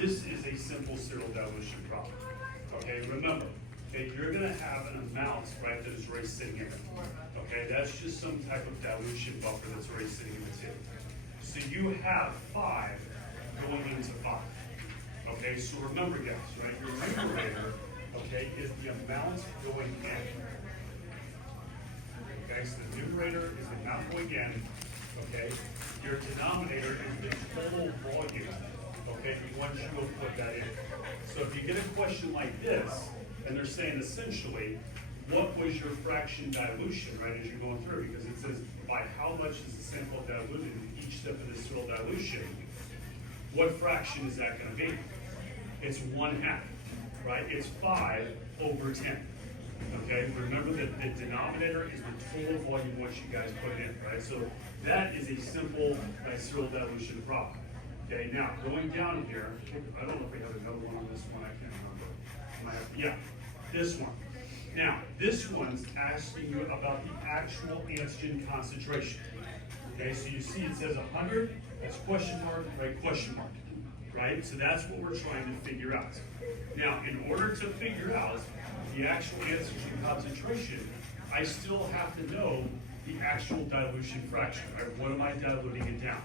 this is a simple serial dilution problem. Okay, remember, okay, you're gonna have an amount, right, that is already sitting in it. Okay, that's just some type of dilution buffer that's already sitting in the table. So you have 5 going into 5. Okay, so remember guys, right, your numerator, okay, is the amount going in. Okay, so the numerator is the amount going in, okay? Your denominator is the total volume, okay, once you will put that in. So if you get a question like this, and they're saying essentially, what was your fraction dilution, right, as you're going through? Because it says, by how much is the sample diluted in each step of the serial dilution, what fraction is that gonna be? It's 1/2, right? It's 5 over 10. Okay, remember that the denominator is the total volume once you guys put it in, right? So that is a simple serial dilution problem. Okay, now going down here, I don't know if we have another one on this one, I can't remember. Yeah, this one. Now, this one's asking you about the actual antigen concentration. Okay, so you see it says 100, that's question mark, right, question mark. Right, so that's what we're trying to figure out. Now, in order to figure out the actual antigen concentration, I still have to know the actual dilution fraction, right? What am I diluting it down?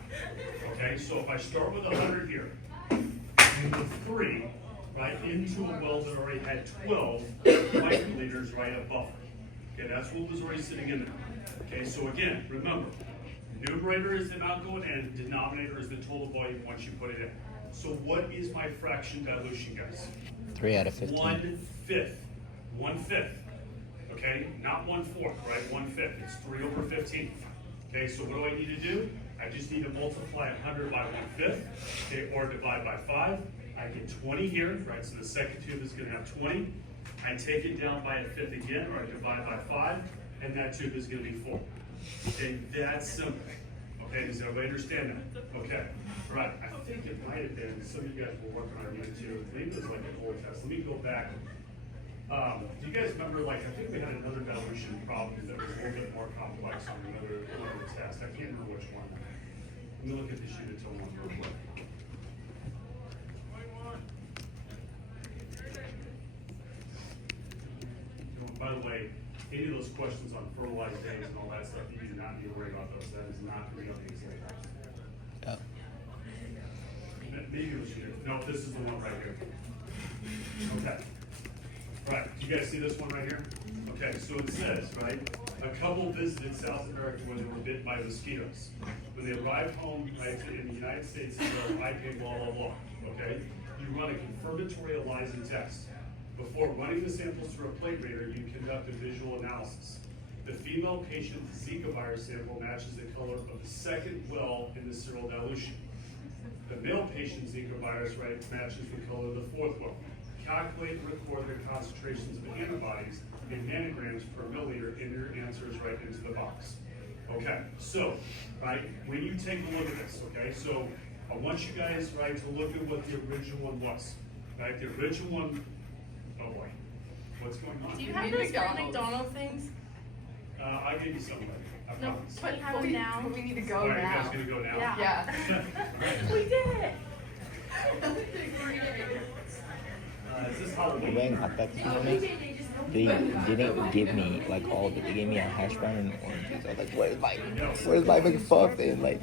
Okay, so if I start with 100 here, and with 3, right, into a well that already had 12 microliters, right, of buffer. Okay, that's what was already sitting in there. Okay, so again, remember, numerator is the amount going in, denominator is the total volume once you put it in. So what is my fraction dilution, guys? 3 out of 15. 1/5. 1/5. Okay, not 1/4, right? 1/5. It's 3 over 15. Okay, so what do I need to do? I just need to multiply 100 by 1/5, okay, or divide by 5. I get 20 here, right? So the second tube is going to have 20. I take it down by 1/5 again, or I divide by 5, and that tube is going to be 4. Okay, that's simple. Okay, does everybody understand that? Okay, right. I think it might have been, some of you guys were working on it too. Maybe it was like an old test. Let me go back. Do you guys remember, like, I think we had another dilution problem that was a little bit more complex on another test. I can't remember which one. Let me look at the sheet of one real quick. By the way, any of those questions on fertilized days and all that stuff, you do not need to worry about those. That is not going to be on the exam. Yep. Maybe it was here. No, this is the one right here. Okay. Right. Do you guys see this one right here? Okay, so it says, right, a couple visited South America when they were bitten by mosquitoes. When they arrived home, right, in the United States, they go, IPA, blah, blah, blah. Okay? You run a confirmatory ELISA test. Before running the samples through a plate reader, you conduct a visual analysis. The female patient's Zika virus sample matches the color of the second well in the serial dilution. The male patient's Zika virus, right, matches the color of the fourth well. Calculate and record the concentrations of antibodies in nanograms per milliliter in your answers right into the box. Okay, so, right, when you take a look at this, okay, so I want you guys, right, to look at what the original one was. Right, the original one, oh boy, what's going on? Do you have those McDonald's things? I gave you some of that. I No, promise. but have them now. But we need to go All right, you now. guys gonna go now? Yeah. Yeah. We did it! Is this Halloween? When at that moment, they didn't give me like all the, they gave me a hash brown and oranges. I was like, where's my McFuffin? Like,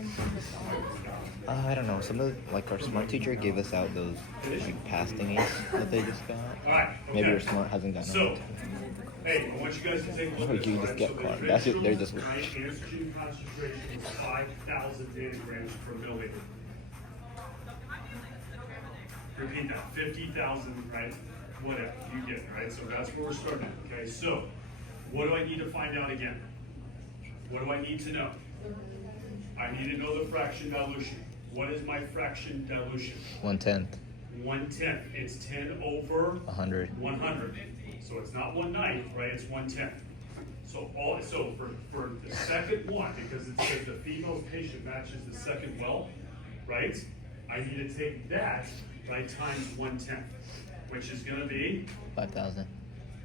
I don't know. Some of like our smart teacher gave us out those like past thingies that they just got. All right, okay. Maybe our smart hasn't gotten So, it. hey, I want you guys to take a look Oh, at this. you all just right? get So the caught. That's it, they're just- right, antigen concentration is 5,000 nanograms per milliliter. Repeat that, 50,000, right? Whatever, you get it, right? So that's where we're starting, okay? So, what do I need to find out again? What do I need to know? I need to know the fraction dilution. What is my fraction dilution? 1/10, 1/10. It's 10 over 100. 100. So it's not 1/9, right? It's 1/10. So for the second one, because it says the female patient matches the second well, right? I need to take that, right, times 1/10, which is going to be 5,000.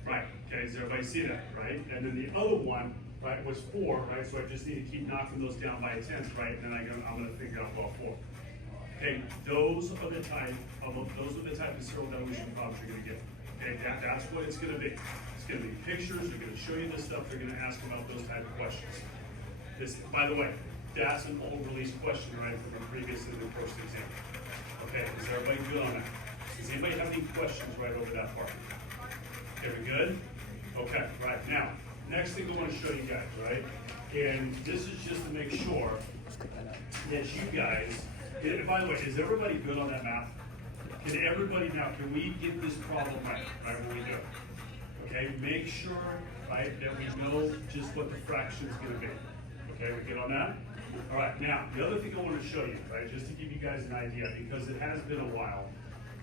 right. Okay, does everybody see that, right? And then the other one, right, was 4, right? So I just need to keep knocking those down by a tenth, right? And then I'm going to figure out about 4. Okay, those are the type of serial dilution problems you're gonna get. Okay, that's what it's gonna be. It's gonna be pictures, they're gonna show you this stuff, they're gonna ask about those type of questions. This, by the way, that's an old release question, right, from the previous and the first exam. Okay, is everybody good on that? Does anybody have any questions right over that part? Okay, we good? Okay, right, now, next thing I wanna show you guys, right? And this is just to make sure that you guys, and by the way, is everybody good on that math? Can everybody now, can we get this problem right when we do it? Okay, make sure, right, that we know just what the fraction is gonna be. Okay, we good on that? All right, now, the other thing I wanna show you, right, just to give you guys an idea, because it has been a while,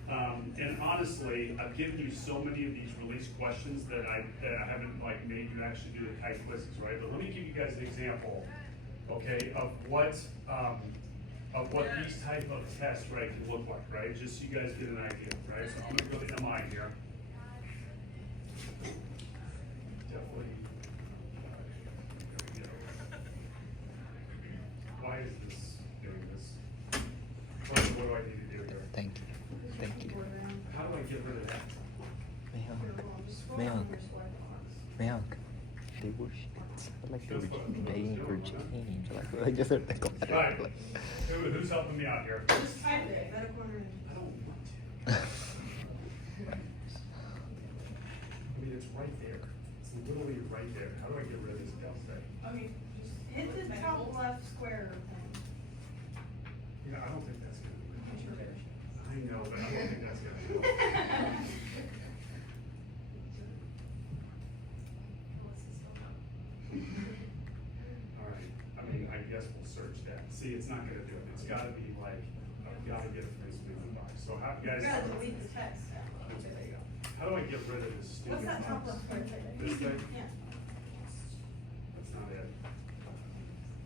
and honestly, I've given you so many of these release questions that I haven't like made you actually do the kite quizzes, right? But let me give you guys an example, okay, of what these type of tests, right, can look like, right? Just so you guys get an idea, right? So I'm gonna go to MI here. Definitely. There we go. Why is this doing this? What do I need to do here? Thank you. Thank you. How do I get rid of that? Mayank. Mayank. They were like they were begging for change. Like just think about Right. it. Like, Who's helping me out here? Just type it, better corner. I don't want to. I mean, it's right there. It's literally right there. How do I get rid of this del thing? Okay, just hit the top left square thing. Yeah, I don't think that's gonna do it. I know, but I don't think that's gonna do it. All right, I mean, I guess we'll search that. See, it's not gonna do it. It's gotta be like, I've gotta get it this moving by. So how, You guys? gotta delete the text. Okay, there you go. How do I get rid of this stupid? What's that top box? left square thing? This thing? Yeah. That's not it.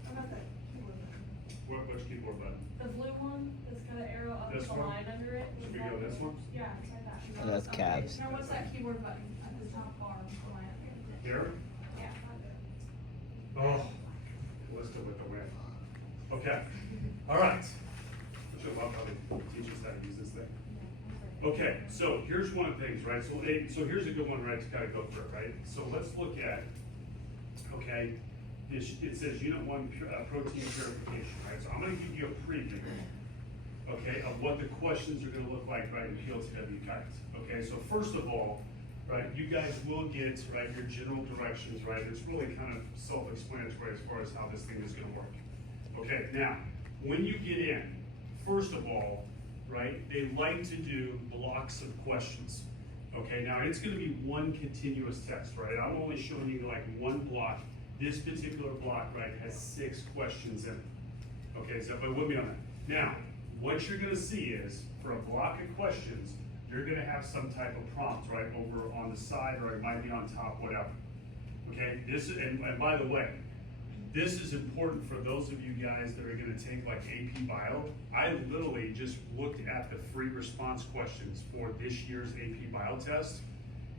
How about that keyboard button? Which keyboard button? The blue one that's got an arrow up This with a one? line under it. Should we go this one? Yeah, it's like that. Oh, that's calves. No, what's that keyboard button at the top bar? with the line under it? There? Yeah. Oh, listed with the wind. Okay, all right. Should love how they teach us how to use this thing. Okay, so here's one of the things, right? So here's a good one, right, to kind of go through, right? So let's look at, okay, it says Unit 1 protein purification, right? So I'm gonna give you a preview, okay, of what the questions are gonna look like, right, in PLTW kites. Okay, so first of all, right, you guys will get, right, your general directions, right? It's really kind of self-explanatory as far as how this thing is gonna work. Okay, now, when you get in, first of all, right, they like to do blocks of questions. Okay, now it's gonna be one continuous test, right? I'm only showing you like one block. This particular block, right, has 6 questions in it. Okay, so everybody with me on that? Now, what you're gonna see is, for a block of questions, you're gonna have some type of prompt, right, over on the side, or it might be on top, whatever. Okay, this is, and by the way, this is important for those of you guys that are gonna take like AP Bio. I literally just looked at the free response questions for this year's AP Bio test,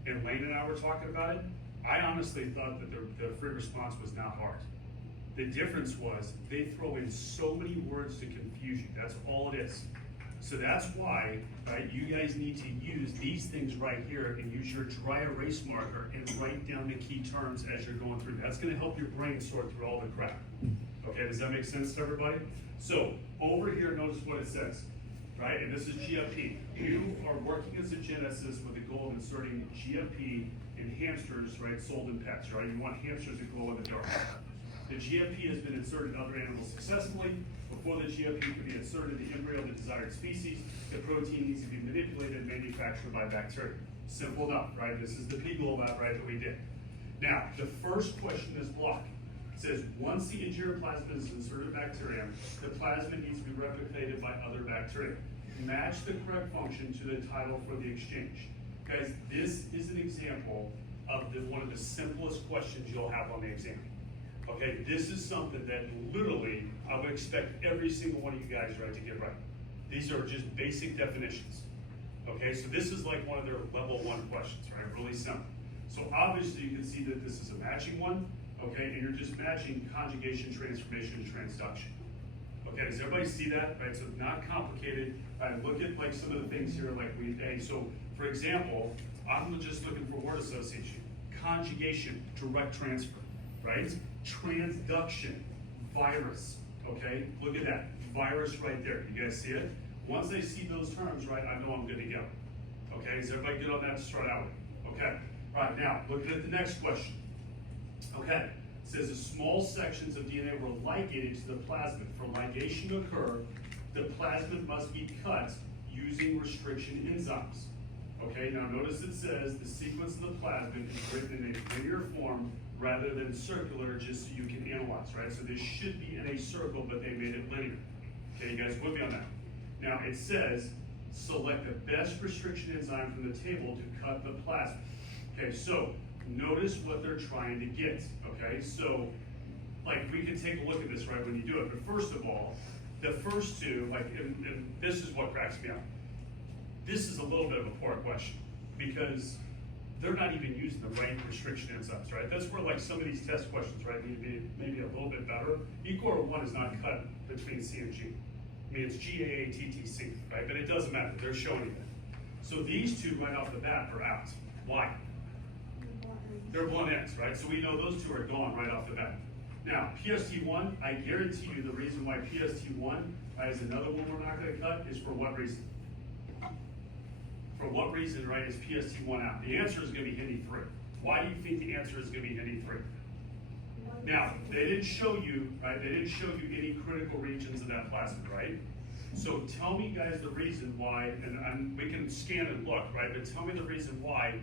and Lane and I were talking about it. I honestly thought that the free response was not hard. The difference was they throw in so many words to confuse you. That's all it is. So that's why, right, you guys need to use these things right here and use your dry erase marker and write down the key terms as you're going through. That's gonna help your brain sort through all the crap. Okay, does that make sense to everybody? So over here, notice what it says, right? And this is GFP. You are working as a geneticist with the goal of inserting GFP in hamsters, right, sold in pets, right? You want hamsters to glow in the dark. The GFP has been inserted in other animals successfully. Before the GFP can be inserted in the embryo of the desired species, the protein needs to be manipulated and manufactured by bacteria. Simple enough, right? This is the pGlobe app, right, that we did. Now, the first question is block. It says, once the enteroplasm is inserted in bacterium, the plasma needs to be replicated by other bacteria. Match the correct function to the title for the exchange. Guys, this is an example of one of the simplest questions you'll have on the exam. Okay, this is something that literally I would expect every single one of you guys, right, to get right. These are just basic definitions. Okay, so this is like one of their level 1 questions, right? Really simple. So obviously you can see that this is a matching one, okay, and you're just matching conjugation, transformation, and transduction. Okay, does everybody see that? Right, so it's not complicated. Look at like some of the things here, like so for example, I'm just looking for word association. Conjugation, direct transfer, right? Transduction, virus, okay? Look at that, virus right there. You guys see it? Once I see those terms, right, I know I'm good to go. Okay, is everybody good on that to start out with? Okay, all right, now, looking at the next question. Okay, it says the small sections of DNA were ligated to the plasmid. For ligation to occur, the plasmid must be cut using restriction enzymes. Okay, now notice it says the sequence of the plasmid is written in a linear form rather than circular, just so you can analyze, right? So this should be in a circle, but they made it linear. Okay, you guys with me on that? Now it says, select the best restriction enzyme from the table to cut the plasmid. Okay, so notice what they're trying to get, okay? So, like, we can take a look at this, right, when you do it. But first of all, the first two, like, and this is what cracks me up. This is a little bit of a poor question because they're not even using the right restriction enzymes, right? That's where, like, some of these test questions, right, need to be maybe a little bit better. eCore1 is not cut between C and G. I mean, it's GAATTC, right? But it doesn't matter. They're showing you that. So these two right off the bat are out. Why? They're blunt ends, right? So we know those two are gone right off the bat. Now, PST1, I guarantee you the reason why PST1 is another one we're not going to cut is for what reason? For what reason, right, is PST1 out? The answer is going to be Hendy3. Why do you think the answer is going to be Hendy3? Now, they didn't show you, right, they didn't show you any critical regions of that plasmid, right? So tell me, guys, the reason why, and we can scan and look, right, but tell me the reason why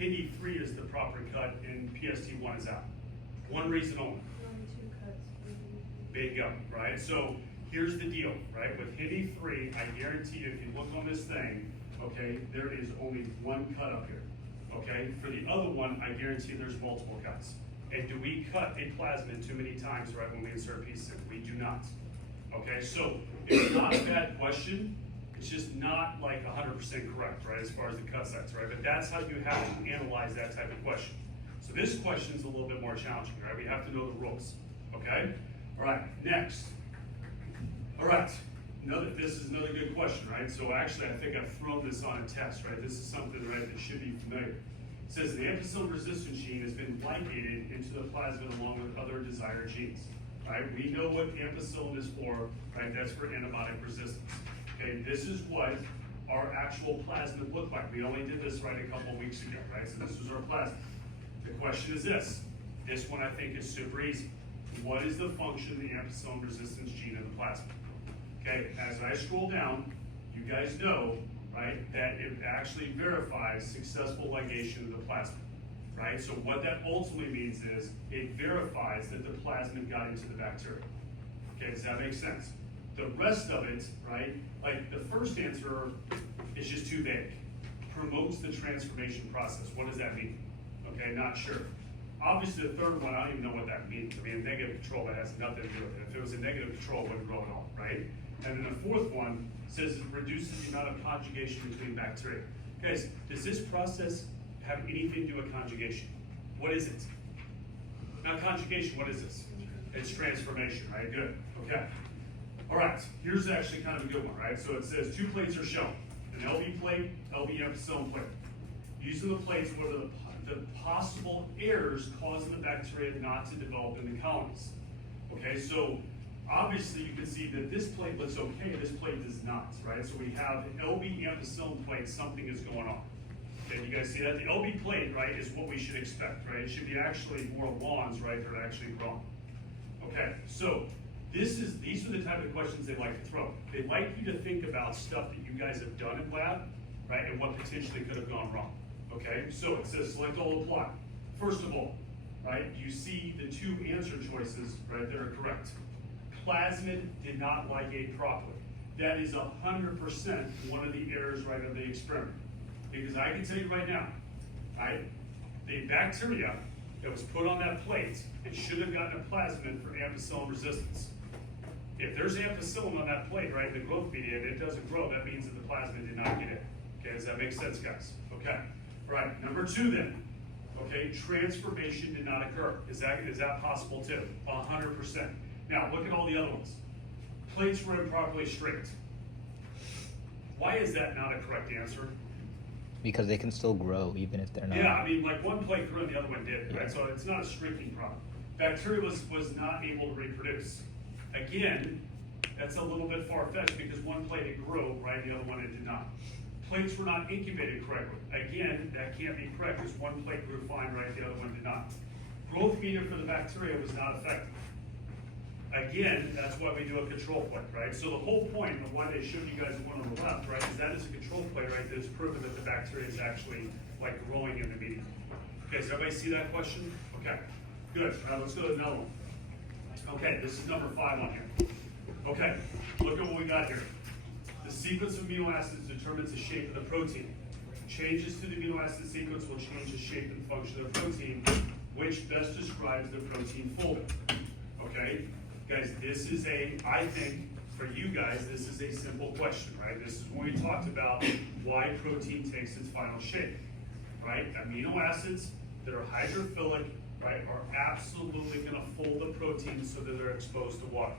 Hendy3 is the proper cut and PST1 is out. One reason only. Bingo, right? So here's the deal, right? With Hendy3, I guarantee you, if you look on this thing, okay, there is only one cut up here, okay? For the other one, I guarantee there's multiple cuts. And do we cut a plasmid too many times, right, when we insert pieces in? We do not. Okay, so it's not a bad question. It's just not like 100% correct, right, as far as the cut sites, right? But that's how you have to analyze that type of question. So this question is a little bit more challenging, right? We have to know the rules, okay? All right, next. All right, this is another good question, right? So actually, I think I've thrown this on a test, right? This is something, right, that should be familiar. It says the ampicillin resistance gene has been ligated into the plasmid along with other desired genes, right? We know what ampicillin is for, right? That's for antibiotic resistance. Okay, this is what our actual plasmid looked like. We only did this, right, a couple weeks ago, right? So this was our plasmid. The question is this. This one I think is super easy. What is the function of the ampicillin resistance gene in the plasmid? Okay, as I scroll down, you guys know, right, that it actually verifies successful ligation of the plasmid, right? So what that ultimately means is it verifies that the plasmid got into the bacteria. Okay, does that make sense? The rest of it, right, like the first answer is just too vague. Promotes the transformation process. What does that mean? Okay, not sure. Obviously, the third one, I don't even know what that means. I mean, negative control, that has nothing to do with it. If it was a negative control, it wouldn't grow at all, right? And then the fourth one says it reduces the amount of conjugation between bacteria. Guys, does this process have anything to do with conjugation? What is it? Now, conjugation, what is this? It's transformation, right? Good, okay. All right, here's actually kind of a good one, right? So it says 2 plates are shown. An LB plate, LB ampicillin plate. Using the plates, what are the possible errors causing the bacteria not to develop in the colonies? Okay, so obviously you can see that this plate looks okay, this plate does not, right? So we have the LB ampicillin plate, something is going on. Okay, you guys see that? The LB plate, right, is what we should expect, right? It should be actually more lawns, right, that are actually grown. Okay, so these are the type of questions they like to throw. They like you to think about stuff that you guys have done in lab, right, and what potentially could have gone wrong. Okay, so it says select all apply. First of all, right, you see the 2 answer choices, right, that are correct. Plasmid did not ligate properly. That is 100% one of the errors, right, of the experiment. Because I can tell you right now, right, the bacteria that was put on that plate, it should have gotten a plasmid for ampicillin resistance. If there's ampicillin on that plate, right, the growth media, and it doesn't grow, that means that the plasmid did not get in. Okay, does that make sense, guys? Okay. All right, number 2 then. Okay, transformation did not occur. Is that possible too? 100%. Now look at all the other ones. plates were improperly straight. Why is that not a correct answer? Because they can still grow even if they're not. Yeah, I mean, like one plate grew and the other one didn't, right? So it's not a shrinking problem. Bacteria was not able to reproduce. Again, that's a little bit far-fetched because one plate it grew, right, the other one it did not. Plates were not incubated correctly. Again, that can't be correct because one plate grew fine, right, the other one did not. Growth medium for the bacteria was not effective. Again, that's why we do a control plate, right? So the whole point of why they showed you guys the one on the left, right, is that is a control plate, right, that is proven that the bacteria is actually like growing in the medium. Okay, so everybody see that question? Okay, good. All right, let's go to another one. Okay, this is number 5 on here. Okay, look at what we got here. The sequence of amino acids determines the shape of the protein. Changes to the amino acid sequence will change the shape and function of the protein, which best describes the protein folding. Okay, guys, this is I think, for you guys, this is a simple question, right? This is when we talked about why protein takes its final shape, right? Amino acids that are hydrophilic, right, are absolutely going to fold the protein so that they're exposed to water.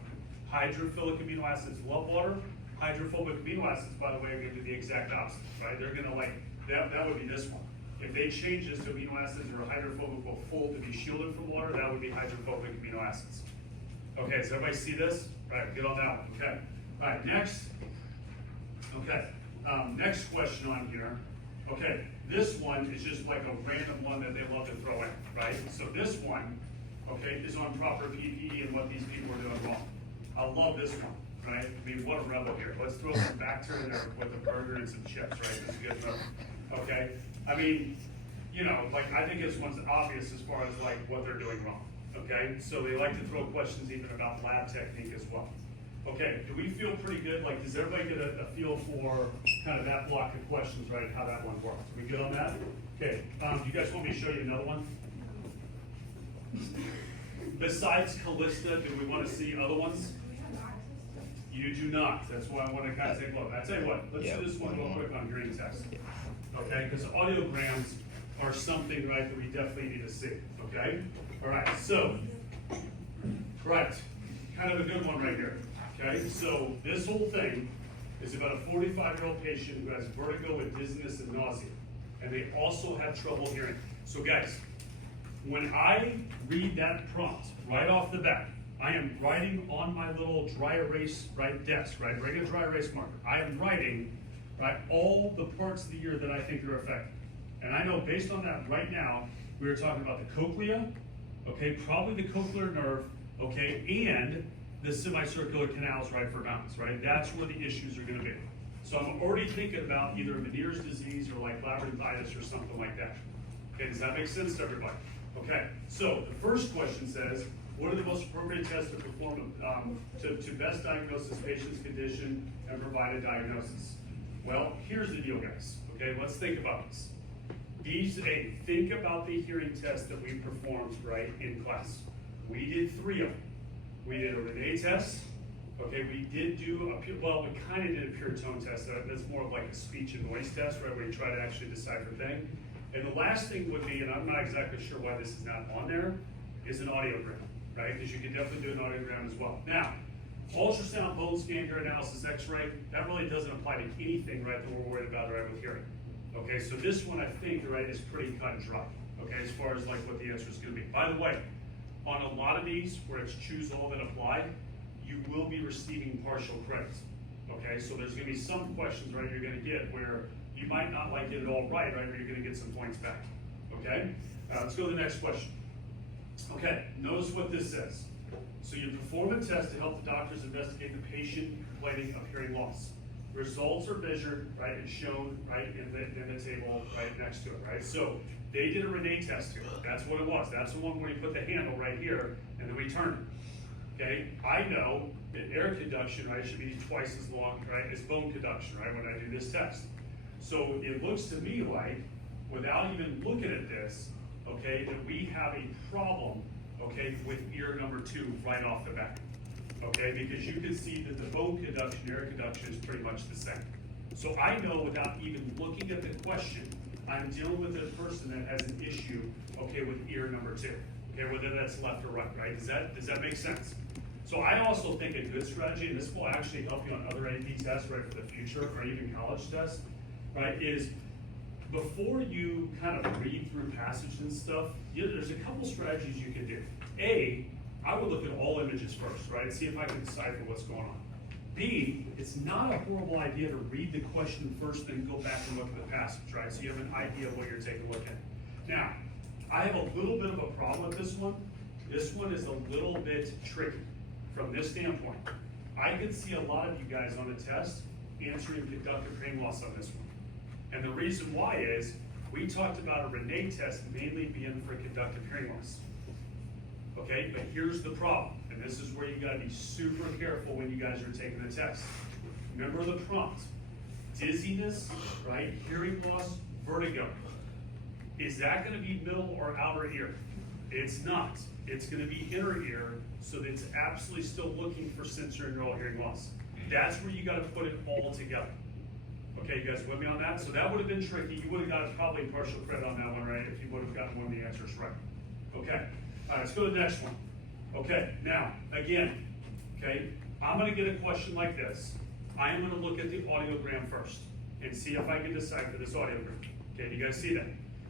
Hydrophilic amino acids love water. Hydrophobic amino acids, by the way, are going to do the exact opposite, right? They're going to that would be this one. If they change this to amino acids that are hydrophobic will fold to be shielded from water, that would be hydrophobic amino acids. Okay, does everybody see this? All right, get on that one, okay. All right, next. Okay, next question on here. Okay, this one is just like a random one that they love to throw in, right? So this one, okay, is on proper PPE and what these people are doing wrong. I love this one, right? I mean, what a rebel here. Let's throw some bacteria there with a burger and some chips, right? This is good enough. Okay, I mean, you know, like I think this one's obvious as far as like what they're doing wrong. Okay, so they like to throw questions even about lab technique as well. Okay, do we feel pretty good? Like, does everybody get a feel for kind of that block of questions, right? How that one works? Are we good on that? Okay, do you guys want me to show you another one? Besides Callista, do we want to see other ones? You do not. That's why I want to kind of take a look. I tell you what, let's do this one real quick on green text. Okay, because audiograms are something, right, that we definitely need to see. Okay? All right, so, right, kind of a good one right here. Okay, so this whole thing is about a 45-year-old patient who has vertigo with dizziness and nausea, and they also have trouble hearing. So guys, when I read that prompt right off the bat, I am writing on my little dry erase desk, right, bring a dry erase marker. I am writing, right, all the parts of the ear that I think are affected. And I know based on that right now, we are talking about the cochlea, okay, probably the cochlear nerve, okay, and the semicircular canals, right, for balance, right? That's where the issues are going to be. So I'm already thinking about either Meniere's disease or like labyrinthitis or something like that. Okay, does that make sense to everybody? Okay, so the first question says, what are the most appropriate tests to perform to best diagnose this patient's condition and provide a diagnosis? Well, here's the deal, guys. Okay, let's think about this. Think about the hearing test that we performed, right, in class. We did 3 of them. We did a Rene test. Okay, we did do we kind of did a pure tone test. That's more of like a speech and noise test, right, where you try to actually decipher thing. And the last thing would be, and I'm not exactly sure why this is not on there, is an audiogram, right? Because you can definitely do an audiogram as well. Now, ultrasound, bone scan, hair analysis, x-ray, that really doesn't apply to anything, right, that we're worried about, right, with hearing. Okay, so this one I think, right, is pretty cut and dry, okay, as far as like what the answer is going to be. By the way, on a lot of these where it's choose all that apply, you will be receiving partial credits. Okay, so there's going to be some questions, right, you're going to get where you might not like it at all right, but you're going to get some points back. Okay, let's go to the next question. Okay, notice what this says. So you perform a test to help the doctors investigate the patient complaining of hearing loss. Results are measured, right, and shown, right, in the table right next to it, right? So they did a Rene test here. That's what it was. That's the one where you put the handle right here and then we turn it. Okay, I know that air conduction, right, should be twice as long, right, as bone conduction, right, when I do this test. So it looks to me like, without even looking at this, okay, that we have a problem, okay, with ear number 2 right off the bat. Okay, because you can see that the bone conduction, air conduction is pretty much the same. So I know without even looking at the question, I'm dealing with a person that has an issue, okay, with ear number 2. Okay, whether that's left or right, right? Does that make sense? So I also think a good strategy, and this will actually help you on other AP tests, right, for the future, or even college tests, right, is before you kind of read through passages and stuff, there's a couple strategies you can do. A, I would look at all images first, right, see if I can decipher what's going on. B, it's not a horrible idea to read the question first, then go back and look at the passage, right, so you have an idea of what you're taking a look at. Now, I have a little bit of a problem with this one. This one is a little bit tricky from this standpoint. I could see a lot of you guys on the test answering conductive hearing loss on this one. And the reason why is, we talked about a Renee test mainly being for conductive hearing loss. Okay, but here's the problem, and this is where you gotta be super careful when you guys are taking the test. Remember the prompt, dizziness, right, hearing loss, vertigo. Is that gonna be middle or outer ear? It's not. It's gonna be inner ear, so that it's absolutely still looking for sensory neural hearing loss. That's where you gotta put it all together. Okay, you guys with me on that? So that would have been tricky. You would have got probably partial credit on that one, right? If you would have gotten one of the answers right. Okay, all right, let's go to the next one. Okay, now, again, okay, I'm gonna get a question like this. I am gonna look at the audiogram first and see if I can decipher this audiogram. Okay, you guys see that?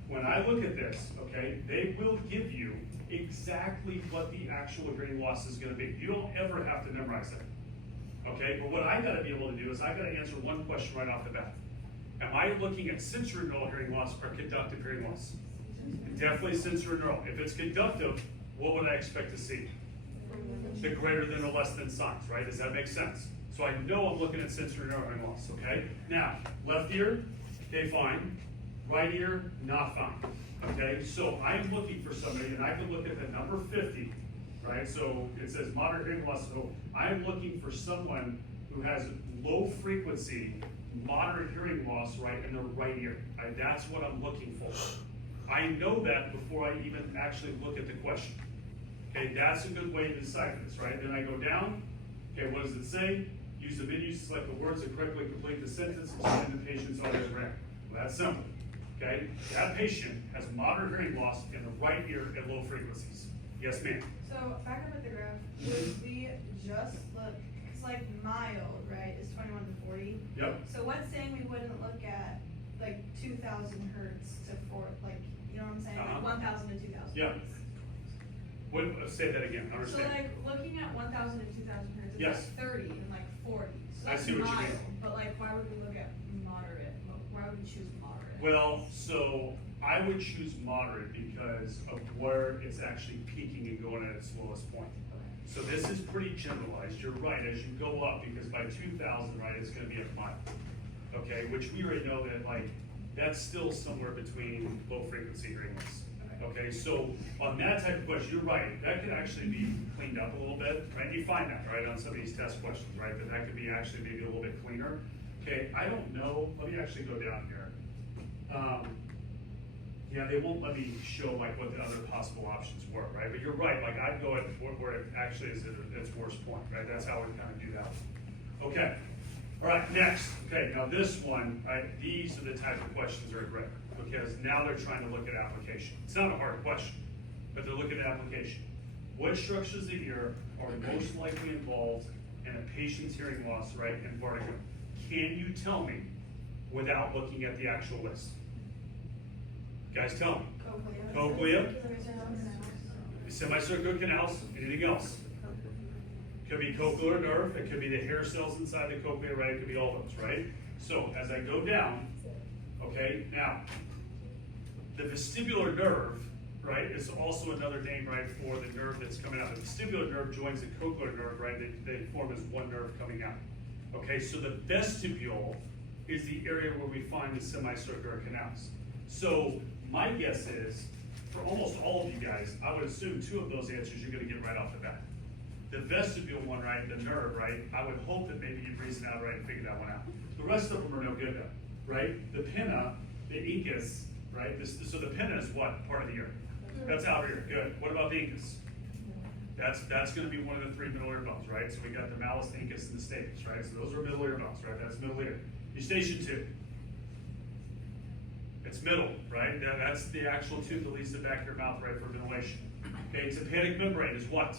When I look at this, okay, they will give you exactly what the actual hearing loss is gonna be. You don't ever have to memorize that. Okay, but what I gotta be able to do is I gotta answer one question right off the bat. Am I looking at sensory neural hearing loss or conductive hearing loss? Definitely sensory neural. If it's conductive, what would I expect to see? The greater than or less than signs, right? Does that make sense? So I know I'm looking at sensory neural hearing loss, okay? Now, left ear, okay, fine. Right ear, not fine, okay? So I'm looking for somebody, and I can look at the number 50, right? So it says moderate hearing loss. So I'm looking for someone who has low frequency, moderate hearing loss, right, in the right ear. That's what I'm looking for. I know that before I even actually look at the question. Okay, that's a good way to decipher this, right? Then I go down. Okay, what does it say? Use the menu to select the words that correctly complete the sentence and send the patient's audiogram. Well, that's simple. Okay, that patient has moderate hearing loss in the right ear at low frequencies. Yes, ma'am. So back up at the graph, would we just look, it's like mild, right, is 21 to 40? Yep. So what's saying we wouldn't look at like 2,000 hertz to 4, like, you know what I'm saying? Like 1,000 to 2,000 Yeah. hertz. What, say that again, I So understand. like looking at 1,000 to 2,000 hertz, it's Yes. like 30 and like 40. So I that's see what you mild, mean. but like why would we look at moderate? Why would we choose moderate? Well, so I would choose moderate because of where it's actually peaking and going at its lowest point. So this is pretty generalized. You're right, as you go up, because by 2,000, right, it's gonna be a mild. Okay, which we already know that, like, that's still somewhere between low frequency hearing loss. Okay, so on that type of question, you're right, that could actually be cleaned up a little bit, right? You find that, right, on some of these test questions, right, that could be actually maybe a little bit cleaner. Okay, I don't know, let me actually go down here. Yeah, they won't let me show like what the other possible options were, right? But you're right, like I'd go at where it actually is at its worst point, right? That's how we kind of do that one. Okay, all right, next. Okay, now this one, right? These are the type of questions that are great because now they're trying to look at application. It's not a hard question, but they're looking at application. What structures of the ear are most likely involved in a patient's hearing loss, right, and vertigo? Can you tell me without looking at the actual list? Guys, tell me. Cochlea, semicircular canals, anything else? Could be cochlear nerve, it could be the hair cells inside the cochlea, right? It could be all those, right? So as I go down, okay, now, the vestibular nerve, right, is also another name, right, for the nerve that's coming out. The vestibular nerve joins the cochlear nerve, right? They form as one nerve coming out. Okay, so the vestibule is the area where we find the semicircular canals. So my guess is, for almost all of you guys, I would assume 2 of those answers you're gonna get right off the bat. The vestibule one, right, the nerve, right, I would hope that maybe you'd reason out right and figure that one out. The rest of them are no good though, right? The pinna, the incus, right, so the pinna is what part of the ear? That's outer ear, good. What about the incus? That's gonna be one of the 3 middle ear bones, right? So we got the malleus, the incus, and the stapes, right? So those are middle ear bones, right? That's middle ear. Eustachian tube. It's middle, right? That's the actual tube that leads to the back of your mouth, right, for ventilation. Okay, tympanic membrane is what?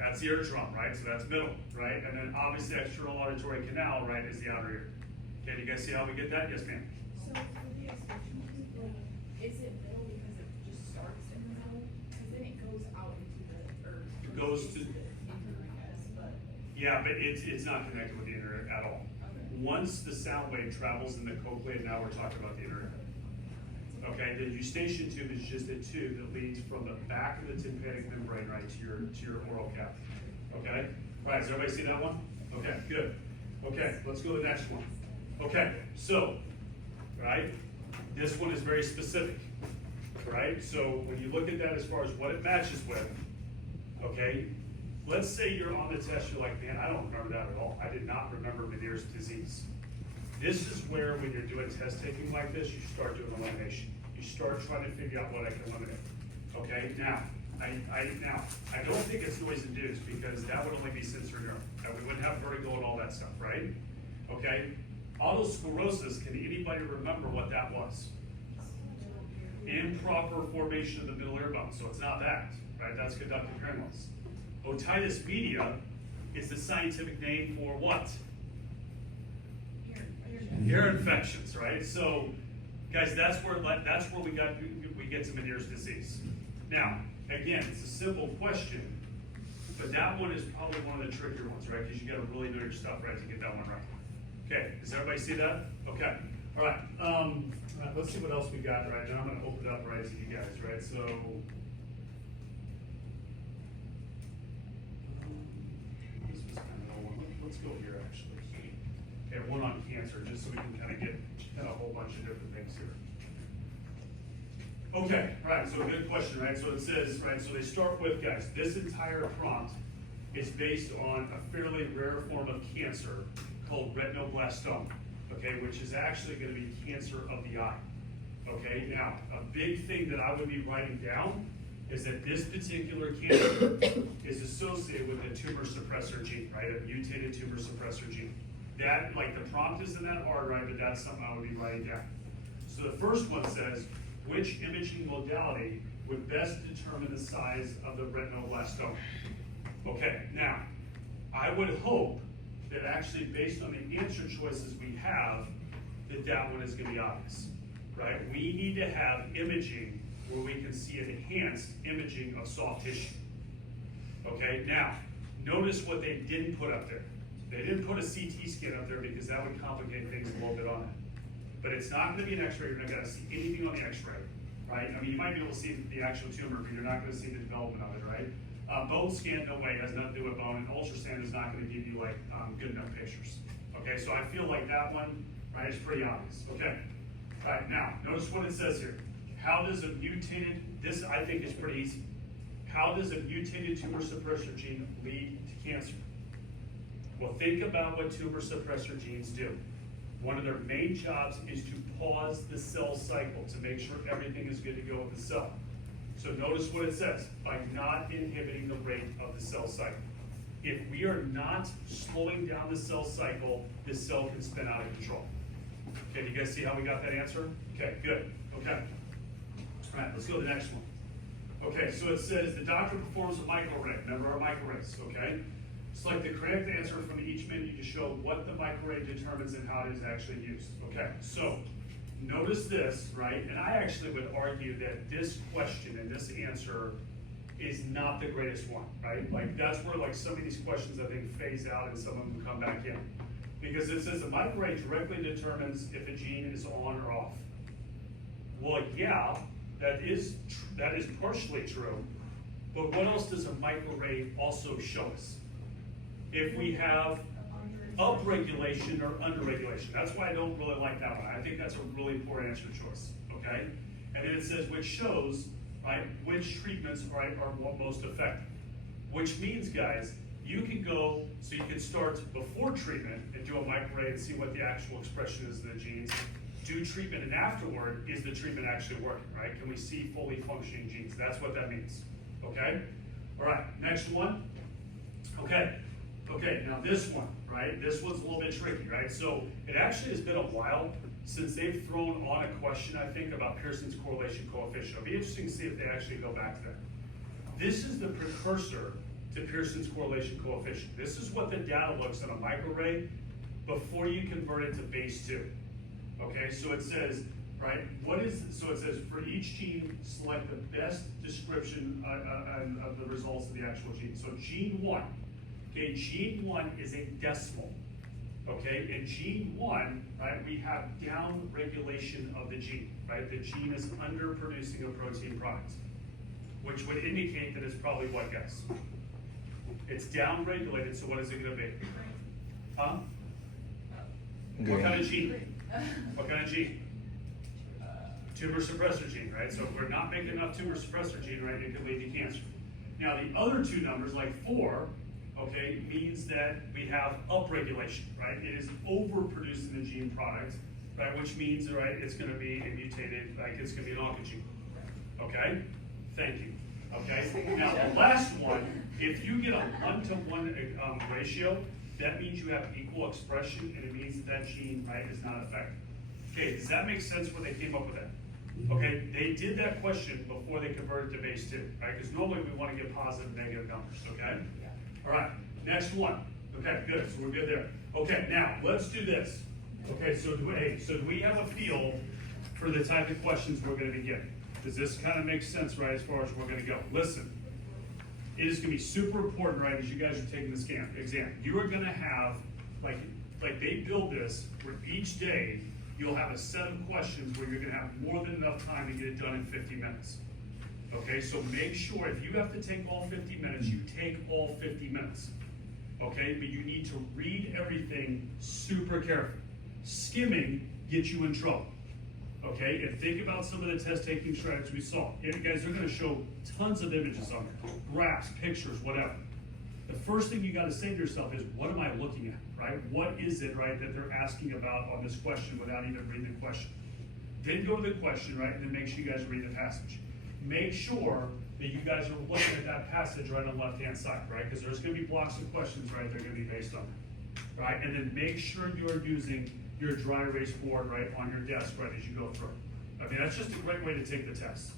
That's the eardrum, right? So that's middle, right? And then obviously external auditory canal, right, is the outer ear. Okay, do you guys see how we get that? Yes, ma'am. So for the extension, like, is it middle because it just starts in the middle? Cause then it goes out into the, or. It goes to- the ether, I guess, but, Yeah, but it's not connected with the inner ear at all. okay. Once the sound wave travels in the cochlea, now we're talking about the inner ear. Okay, the eustachian tube is just a tube that leads from the back of the tympanic membrane right to your oral cavity. Okay, all right, does everybody see that one? Okay, good. Okay, let's go to the next one. Okay, so, right, this one is very specific, right? So when you look at that as far as what it matches with, okay, let's say you're on the test, you're like, man, I don't remember that at all. I did not remember Meniere's disease. This is where, when you're doing test taking like this, you start doing elimination. You start trying to figure out what I can eliminate. Okay, now, I don't think it's noise induced because that would only be sensory nerve. And we wouldn't have vertigo and all that stuff, right? Okay, autosclerosis, can anybody remember what that was? Improper formation of the middle ear bone, so it's not that, right? That's conductive hearing loss. Otitis media is the scientific name for what? Ear infections, right? So, guys, that's where we get to Meniere's disease. Now, again, it's a simple question, but that one is probably one of the trickier ones, right? Because you got to really know your stuff right to get that one right. Okay, does everybody see that? Okay, all right. Let's see what else we got, right? Then I'm going to open it up right to you guys, right? So, this was kind of one. Let's go here actually. Okay, one on cancer, just so we can kind of get a whole bunch of different things here. Okay, right, so good question, right? So it says, right, so they start with, guys, this entire prompt is based on a fairly rare form of cancer called retinoblastoma, okay, which is actually going to be cancer of the eye. Okay, now, a big thing that I would be writing down is that this particular cancer is associated with a tumor suppressor gene, right? A mutated tumor suppressor gene. That, like, the prompt isn't that hard, right? But that's something I would be writing down. So the first one says, which imaging modality would best determine the size of the retinoblastoma? Okay, now, I would hope that actually based on the answer choices we have, that one is gonna be obvious, right? We need to have imaging where we can see enhanced imaging of soft tissue. Okay, now, notice what they didn't put up there. They didn't put a CT scan up there because that would complicate things a little bit on it. But it's not gonna be an x-ray, you're not gonna see anything on the x-ray, right? I mean, you might be able to see the actual tumor, but you're not gonna see the development of it, right? Bone scan, no way, has nothing to do with bone, and ultrasound is not gonna give you like good enough pictures. Okay, so I feel like that one, right, is pretty obvious, okay? All right, now, notice what it says here. How does a mutated, this I think is pretty easy. How does a mutated tumor suppressor gene lead to cancer? Well, think about what tumor suppressor genes do. One of their main jobs is to pause the cell cycle to make sure everything is good to go with the cell. So notice what it says, by not inhibiting the rate of the cell cycle. If we are not slowing down the cell cycle, this cell can spin out of control. Okay, do you guys see how we got that answer? Okay, good, okay. All right, let's go to the next one. Okay, so it says the doctor performs a microarray. Remember our microarrays, okay? Select the correct answer from each menu to show what the microarray determines and how it is actually used. Okay, so notice this, right? And I actually would argue that this question and this answer is not the greatest one, right? Like that's where like some of these questions I think phase out and some of them come back in. Because it says the microarray directly determines if a gene is on or off. Well, yeah, that is partially true, but what else does a microarray also show us? If we have upregulation or underregulation. That's why I don't really like that one. I think that's a really poor answer choice, okay? And then it says which shows, right, which treatments, right, are what most effective. Which means, guys, you can go, so you can start before treatment and do a microarray and see what the actual expression is of the genes. Do treatment and afterward, is the treatment actually working, right? Can we see fully functioning genes? That's what that means, okay? All right, next one. Okay, now this one, right? This one's a little bit tricky, right? So it actually has been a while since they've thrown on a question, I think, about Pearson's correlation coefficient. It'll be interesting to see if they actually go back to that. This is the precursor to Pearson's correlation coefficient. This is what the data looks on a microarray before you convert it to base 2. Okay, so it says, right, so it says for each gene, select the best description of the results of the actual gene. So gene 1, okay, gene 1 is a decimal. Okay, in gene 1, right, we have down regulation of the gene, right? The gene is underproducing a protein product, which would indicate that it's probably what, guys? It's down regulated, so what is it gonna be? Huh? What kind of gene? What kind of gene? Tumor suppressor gene, right? So if we're not making enough tumor suppressor gene, right, it could lead to cancer. Now the other two numbers, like 4, okay, means that we have upregulation, right? It is overproducing the gene product, right? Which means, right, it's gonna be a mutated, like it's gonna be an oncogene, okay? Thank you, okay? Now, the last one, if you get a 1-to-1 ratio, that means you have equal expression, and it means that that gene, right, is not affected. Okay, does that make sense when they came up with that? Okay, they did that question before they converted to base 2, right? Because normally we want to get positive, negative numbers, okay? All right, next one. Okay, good, so we're good there. Okay, now, let's do this. Okay, so do we have a feel for the type of questions we're gonna be getting? Does this kind of make sense, right, as far as we're gonna go? Listen, it is gonna be super important, right, as you guys are taking this exam. You are gonna have, like they build this, where each day, you'll have a set of questions where you're gonna have more than enough time to get it done in 50 minutes. Okay, so make sure if you have to take all 50 minutes, you take all 50 minutes. Okay, but you need to read everything super carefully. Skimming gets you in trouble. Okay, and think about some of the test taking strategies we saw. Guys, they're gonna show tons of images on there, graphs, pictures, whatever. The first thing you gotta say to yourself is, what am I looking at, right? What is it, right, that they're asking about on this question without even reading the question? Then go to the question, right, and then make sure you guys read the passage. Make sure that you guys are looking at that passage right on the left-hand side, right? Because there's gonna be blocks of questions, right, they're gonna be based on that, right? And then make sure you are using your dry erase board, right, on your desk, right, as you go through. Okay, that's just a great way to take the test.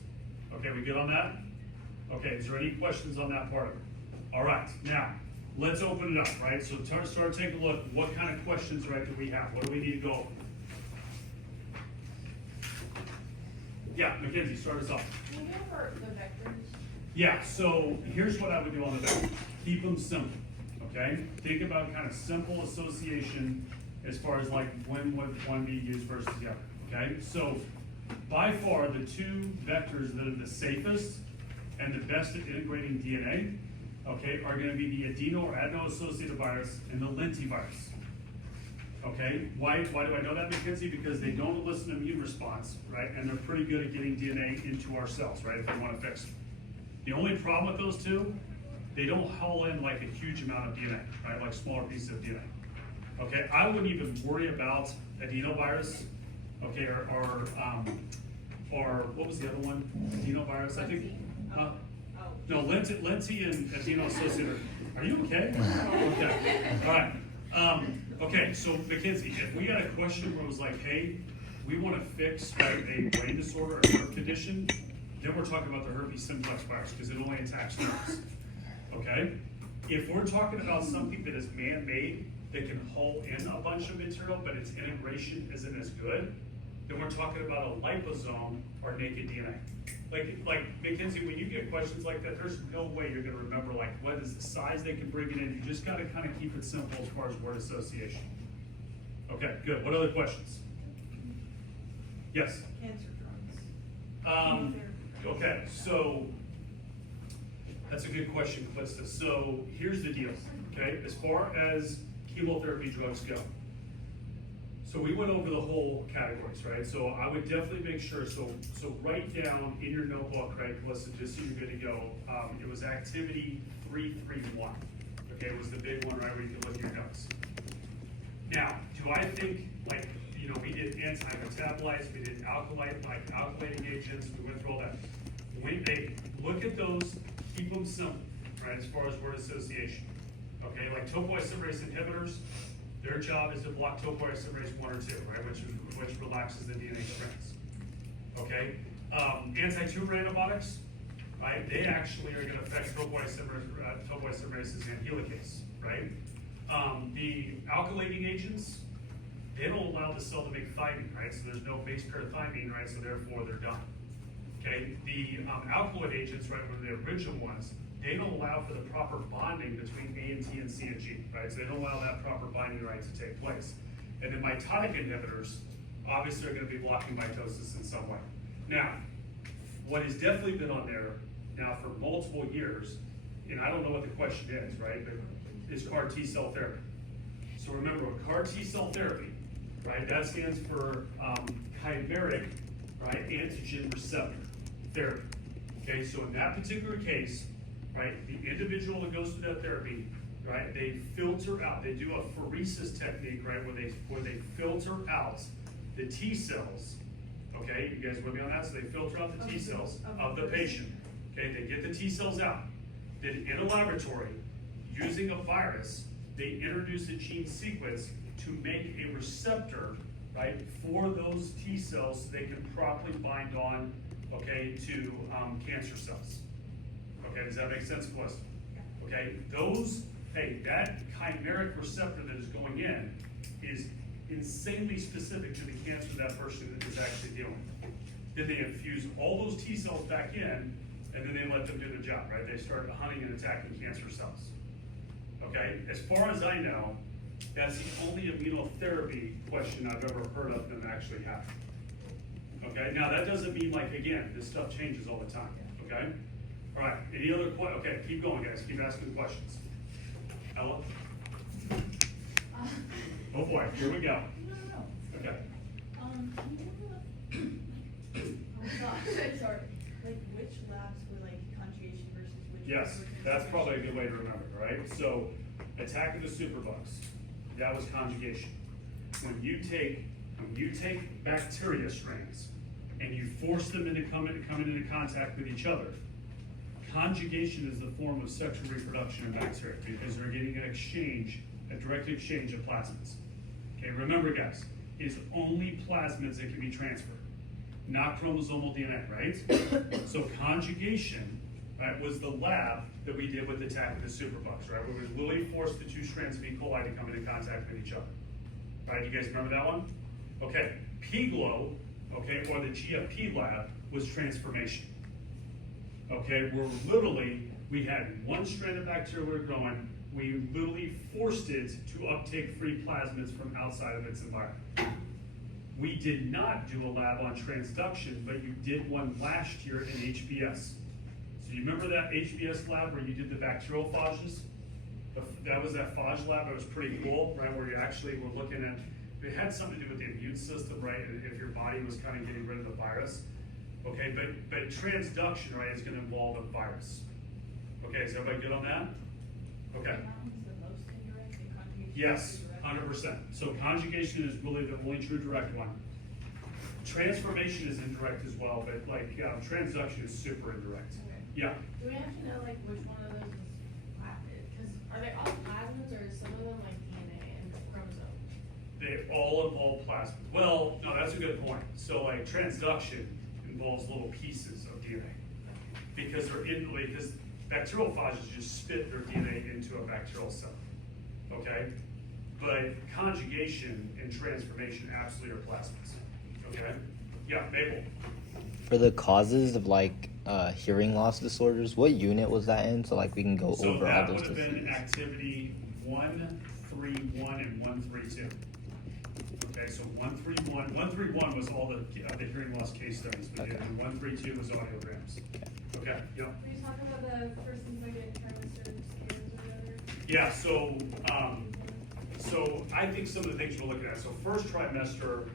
Okay, we good on that? Okay, is there any questions on that part of it? All right, now, let's open it up, right? So start taking a look, what kind of questions, right, do we have? What do we need to go over? Yeah, Mackenzie, start us off. Can you go over the vectors? Yeah, so here's what I would do on the vector. Keep them simple, okay? Think about kind of simple association as far as like when would one be used versus the other, okay? So by far the two vectors that are the safest and the best at integrating DNA, okay, are gonna be the adeno or adeno-associated virus and the lentivirus. Okay, why do I know that, Mackenzie? Because they don't elicit an immune response, right? And they're pretty good at getting DNA into our cells, right? If they want to fix it. The only problem with those two, they don't haul in like a huge amount of DNA, right? Like smaller pieces of DNA. Okay, I wouldn't even worry about adenovirus, okay, or what was the other one? Adenovirus, I think. No, lenti and adeno-associated. Are you okay? Okay, all right. Okay, so Mackenzie, if we got a question where it was like, hey, we want to fix a brain disorder or a nerve condition, then we're talking about the herpes simplex virus because it only attacks nerves. Okay? If we're talking about something that is man-made that can haul in a bunch of material, but its integration isn't as good, then we're talking about a liposome or naked DNA. Like Mackenzie, when you get questions like that, there's no way you're gonna remember like what is the size they can bring it in. You just gotta kind of keep it simple as far as word association. Okay, good. What other questions? Yes? Cancer drugs. Okay, so that's a good question, Calista. So here's the deal, okay? As far as chemotherapy drugs go, so we went over the whole categories, right? So I would definitely make sure, so write down in your notebook, right, Calista, just so you're good to go. It was activity 331, okay? It was the big one, right, where you can look at your notes. Now, do I think, like, you know, we did anti-metabolites, we did alkylating agents, we went through all that. When they look at those, keep them simple, right, as far as word association. Okay, like topoisomerase inhibitors, their job is to block topoisomerase 1 or 2, right, which relaxes the DNA strands. Okay, anti-tumor antibiotics, right? They actually are gonna affect topoisomerase and helicase, right? The alkylating agents, they don't allow the cell to make thymine, right? So there's no base pair thymine, right? So therefore they're done. Okay, the alkaloid agents, right, were the original ones. They don't allow for the proper bonding between A and T and C and G, right? So they don't allow that proper binding right to take place. And then mitotic inhibitors, obviously, are going to be blocking mitosis in some way. Now, what has definitely been on there now for multiple years, and I don't know what the question is, right? But is CAR T cell therapy. So remember, CAR T cell therapy, right? That stands for chimeric, right, antigen receptor therapy. Okay, so in that particular case, right, the individual that goes through that therapy, right, they filter out, they do a pheresis technique, right, where they filter out the T cells. Okay, you guys with me on that? So they filter out the T cells of the patient. Okay, they get the T cells out. Then in a laboratory, using a virus, they introduce a gene sequence to make a receptor, right, for those T cells so they can properly bind on, okay, to cancer cells. Okay, does that make sense, Melissa? Okay, that chimeric receptor that is going in is insanely specific to the cancer that person is actually dealing with. Then they infuse all those T cells back in, and then they let them do their job, right? They start hunting and attacking cancer cells. Okay, as far as I know, that's the only immunotherapy question I've ever heard of them actually have. Okay, now that doesn't mean, like, again, this stuff changes all the time, okay? All right, any other questions? Okay, keep going, guys, keep asking questions. Ella? Oh boy, here we go. No. Okay. Oh gosh, sorry. Like, which labs were like conjugation versus which? Yes, were that's probably a transformation? good way to remember, right? So, attack of the superbugs, that was conjugation. When you take bacteria strains and you force them into coming into contact with each other, conjugation is the form of sexual reproduction in bacteria because they're getting an exchange, a direct exchange of plasmids. Okay, remember guys, it's only plasmids that can be transferred, not chromosomal DNA, right? So conjugation, right, was the lab that we did with the attack of the superbugs, right? Where we literally forced the two strands of E. coli to come into contact with each other. Right, you guys remember that one? Okay, PGLO, okay, or the GFP lab was transformation. Okay, where literally we had one strand of bacteria we were growing, we literally forced it to uptake free plasmids from outside of its environment. We did not do a lab on transduction, but you did one last year in HBS. So you remember that HBS lab where you did the bacteriophages? That was that phage lab. It was pretty cool, right? Where you actually were looking at, it had something to do with the immune system, right? If your body was kind of getting rid of the virus. Okay, but transduction, right, is going to involve a virus. Okay, is everybody good on that? Okay. And that one's the most indirect and conjugation? Yes, is direct? 100%. So conjugation is really the only true direct one. Transformation is indirect as well, but like transduction is super indirect. Okay. Yeah. Do we actually know like which one of those was plasmid? Because are they all plasmids or is some of them like DNA and chromosomes? They all involve plasmids. Well, no, that's a good point. So like transduction involves little pieces of DNA because because bacteriophages just spit their DNA into a bacterial cell. Okay? But conjugation and transformation absolutely are plasmids. Okay? Yeah, Mabel. For the causes of like hearing loss disorders, what unit was that in? So like we can go So over all that those would have been diseases. activity 131 and 132. Okay, so 131 was all the hearing loss case studies we did, and 132 was audiograms. Okay, yep. Were you talking about the first and second trimester scans or whatever? Yeah, so I think some of the things we're looking at, so first trimester,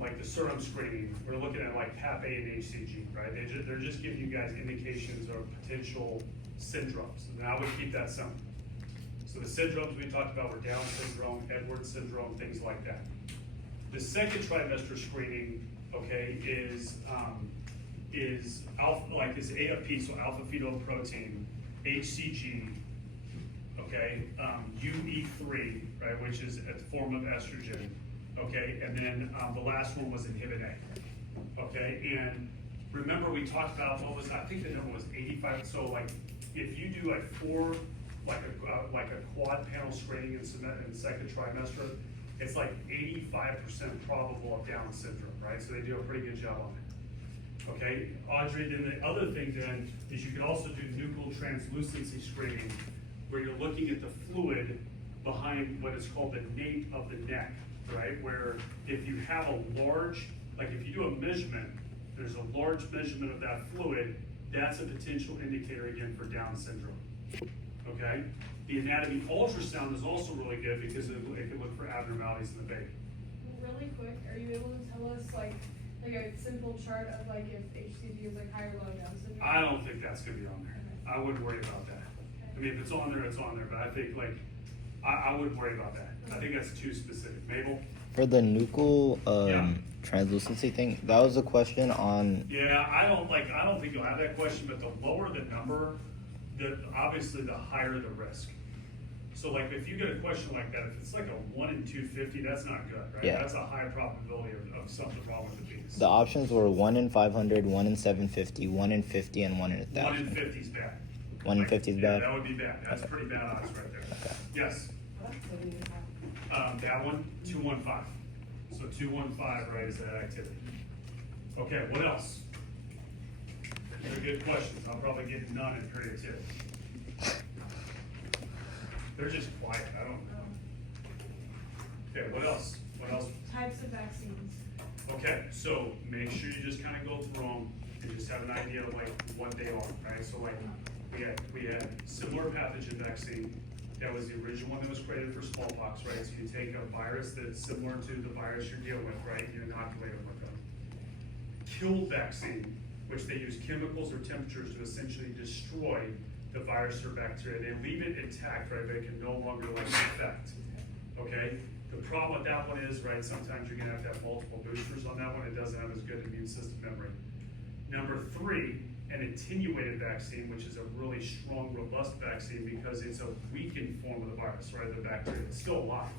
like the serum screening, we're looking at like CAP-A and HCG, right? They're just giving you guys indications of potential syndromes, and I would keep that simple. So the syndromes we talked about were Down syndrome, Edwards syndrome, things like that. The second trimester screening, okay, is alpha, like is AFP, so alpha fetoprotein, HCG, okay, UE3, right, which is a form of estrogen, okay, and then the last one was inhibin A, okay, and remember we talked about, what was, I think the number was 85, so like, if you do like four, like a quad panel screening in second trimester, it's like 85% probable of Down syndrome, right? So they do a pretty good job on it. Okay, Audrey, then the other thing then is you can also do nuchal translucency screening, where you're looking at the fluid behind what is called the nape of the neck, right? Where if you have a large, like if you do a measurement, there's a large measurement of that fluid, that's a potential indicator again for Down syndrome, okay? The anatomy ultrasound is also really good because it can look for abnormalities in the baby. Really quick, are you able to tell us like a simple chart of like if HCV is like high or low Down syndrome? I don't think that's gonna be on there. I wouldn't worry about that. I mean, if it's on there, it's on there, but I think like, I wouldn't worry about that. I think that's too specific. Mabel? For the nuchal Yeah. translucency thing, that was a question on. Yeah, I don't think you'll have that question, but the lower the number, obviously the higher the risk. So like if you get a question like that, if it's like a 1 in 250, that's not good, right? Yeah. That's a high probability of something wrong with the penis. The options were 1 in 500, 1 in 750, 1 in 50, and 1 in 1,000. 1 in 50 is bad. 1 in 50 is Yeah, bad? that would be bad. That's Okay. pretty bad odds right there. Okay. Yes. That one, 215. So 215, right, is that activity. Okay, what else? These are good questions. I'll probably get none in period 2. They're just quiet, I don't know. Okay, what else? What else? Types of vaccines. Okay, so make sure you just kind of go through them and just have an idea of like what they are, right? So like we had similar pathogen vaccine. That was the original one that was created for smallpox, right? So you take a virus that's similar to the virus you're dealing with, right? You inoculate it with them. Killed vaccine, which they use chemicals or temperatures to essentially destroy the virus or bacteria. They leave it intact, right? They can no longer like infect, okay? The problem with that one is, right, sometimes you're gonna have to have multiple boosters on that one. It doesn't have as good immune system memory. Number 3, an attenuated vaccine, which is a really strong, robust vaccine because it's a weakened form of the virus, right? The bacteria, it's still alive.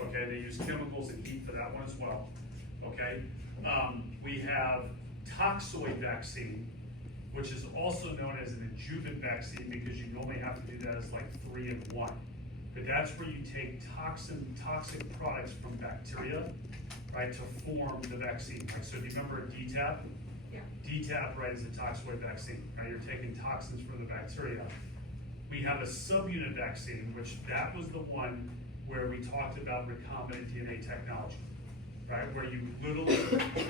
Okay, they use chemicals and heat for that one as well. Okay, we have toxoid vaccine, which is also known as an adjuvant vaccine because you only have to do that as like 3 in 1. But that's where you take toxic products from bacteria, right, to form the vaccine. Right? So if you remember DTaP, Yeah. DTaP, right, is a toxoid vaccine. Right? You're taking toxins from the bacteria. We have a subunit vaccine, which that was the one where we talked about recombinant DNA technology, right? Where you literally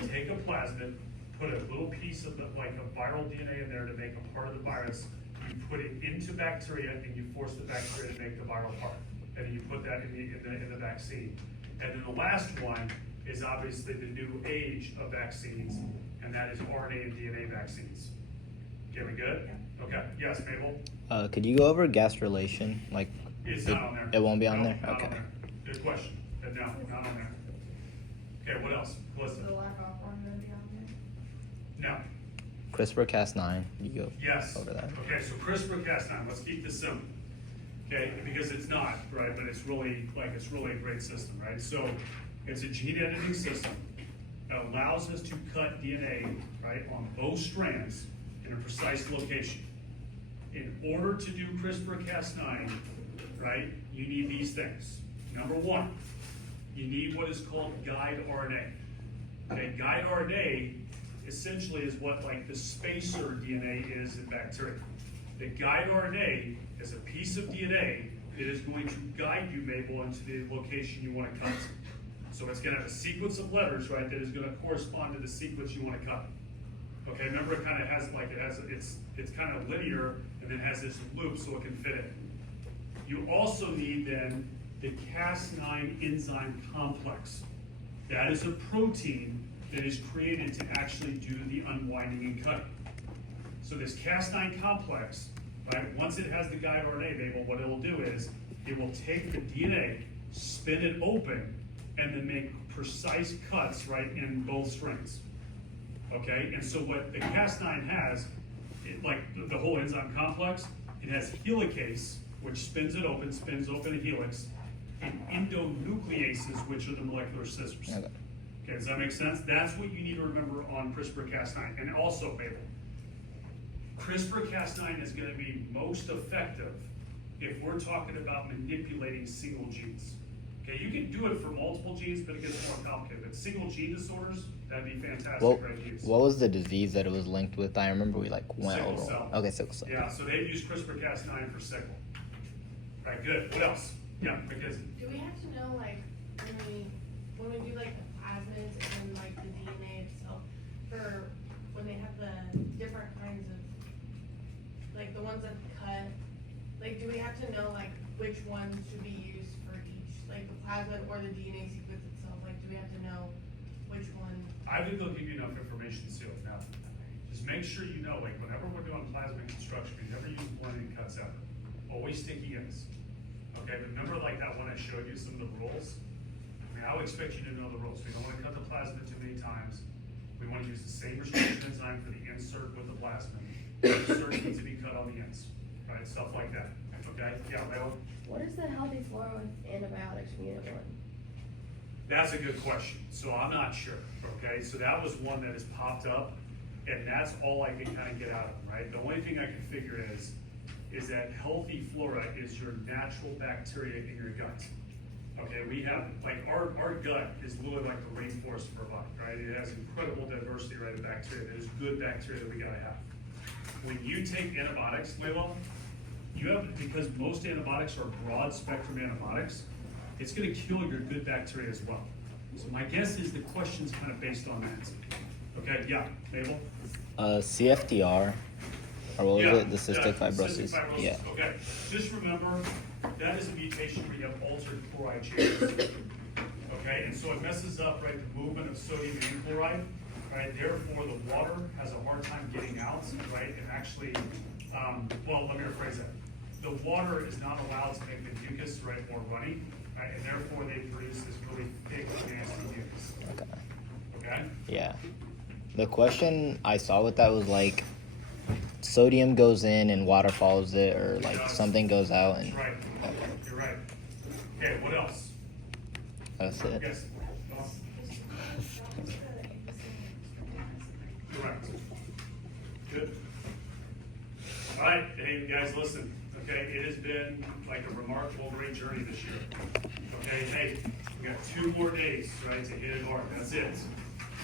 take a plasmid, put a little piece of like a viral DNA in there to make a part of the virus. You put it into bacteria and you force the bacteria to make the viral part. And then you put that in the vaccine. And then the last one is obviously the new age of vaccines, and that is RNA and DNA vaccines. Okay, we good? Yeah. Okay, yes, Mabel? Could you go over gas relation? Like, It's not on there. It won't be on No, there? not on Okay. there. Good question. No, not on there. Okay, what else? The Melissa? lackoff one gonna be on there? No. CRISPR-Cas9, you go Yes. over that. Okay, so CRISPR-Cas9, let's keep this simple. Okay, because it's not, right, but it's really a great system, right? So it's a gene editing system that allows us to cut DNA, right, on both strands in a precise location. In order to do CRISPR-Cas9, right, you need these things. Number 1, you need what is called guide RNA. Okay, guide RNA essentially is what like the spacer DNA is in bacteria. The guide RNA is a piece of DNA that is going to guide you, Mabel, into the location you want to cut. So it's going to have a sequence of letters, right, that is going to correspond to the sequence you want to cut. Okay, remember it kind of has like, it's kind of linear and then has this loop so it can fit in. You also need then the Cas9 enzyme complex. That is a protein that is created to actually do the unwinding and cutting. So this Cas9 complex, right, once it has the guide RNA, Mabel, what it will do is it will take the DNA, spin it open, and then make precise cuts, right, in both strands. Okay, and so what the Cas9 has, like the whole enzyme complex, it has helicase, which spins open a helix, and endonucleases, which are the molecular scissors. Okay. Okay, does that make sense? That's what you need to remember on CRISPR-Cas9. And also, Mabel, CRISPR-Cas9 is gonna be most effective if we're talking about manipulating single genes. Okay, you can do it for multiple genes, but it gets more complicated. But single gene disorders, that'd be fantastic, What right? Use. what was the disease that it was linked with? I remember we like went Sickle over. cell. Okay, sickle cell. Yeah, so they've used CRISPR-Cas9 for sickle. Right, good. What else? Yeah, because Do we have to know, like, when we do like the plasmids and like the DNA itself, for when they have the different kinds of, like the ones that cut, like, do we have to know like which ones should be used for each, like the plasmid or the DNA sequence itself, like, do we have to know which one? I think they'll give you enough information to seal it now. Just make sure you know, like, whenever we're doing plasmid construction, we never use blending cuts ever. Always sticky ends. Okay, but remember like that one I showed you, some of the rules? I mean, I would expect you to know the rules. We don't wanna cut the plasmid too many times. We wanna use the same restriction enzyme for the insert with the plasmid. The insert needs to be cut on the ends, right? Stuff like that, okay? Yeah, Leo? What is the healthy flora with antibiotics from Unit 1? That's a good question. So I'm not sure, okay? So that was one that has popped up, and that's all I can kind of get out of them, right? The only thing I can figure is that healthy flora is your natural bacteria in your gut. Okay, we have, like, our gut is literally like the rainforest of our body, right? It has incredible diversity, right, of bacteria. There's good bacteria that we gotta have. When you take antibiotics, Layla, you have, because most antibiotics are broad spectrum antibiotics, it's gonna kill your good bacteria as well. So my guess is the question's kind of based on that. Okay, yeah, Mabel? CFTR, or what was Yeah, it? The cystic fibrosis. Cystic fibrosis. Yeah. Okay, just remember, that is a mutation where you have altered chloride channels. Okay, and so it messes up, right, the movement of sodium and chloride, right? Therefore, the water has a hard time getting out, right? And actually, well, let me rephrase that. The water is not allowed to make the mucus, right, more runny, right? And therefore, they produce this really thick, nasty mucus. Okay. Okay? Yeah. The question I saw with that was like, sodium goes in and water follows it, or like does. something goes out and. That's right. Okay. You're right. Okay, what else? That's it. Yes. Correct. Good. All right, hey guys, listen. Okay, it has been like a remarkable, great journey this year. Okay, hey, we got 2 more days, right, to hit it hard. That's it.